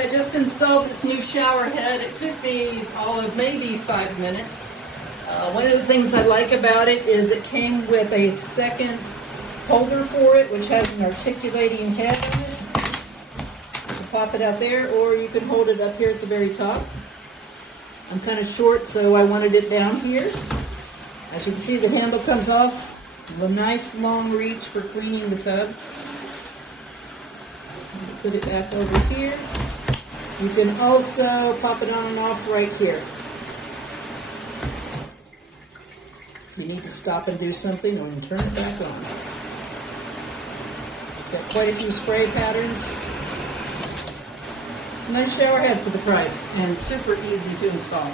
Alright, I just installed this new shower head. It took me all of maybe 5 minutes. One of the things I like about it is it came with a second holder for it, which has an articulating head on it. You can pop it out there, or you can hold it up here at the very top. I'm kind of short, so I wanted it down here. As you can see, the handle comes off. A nice long reach for cleaning the tub. Put it back over here. You can also pop it on and off right here. You need to stop and do something, or you can turn it back on. Got quite a few spray patterns. It's a nice shower head for the price, and super easy to install.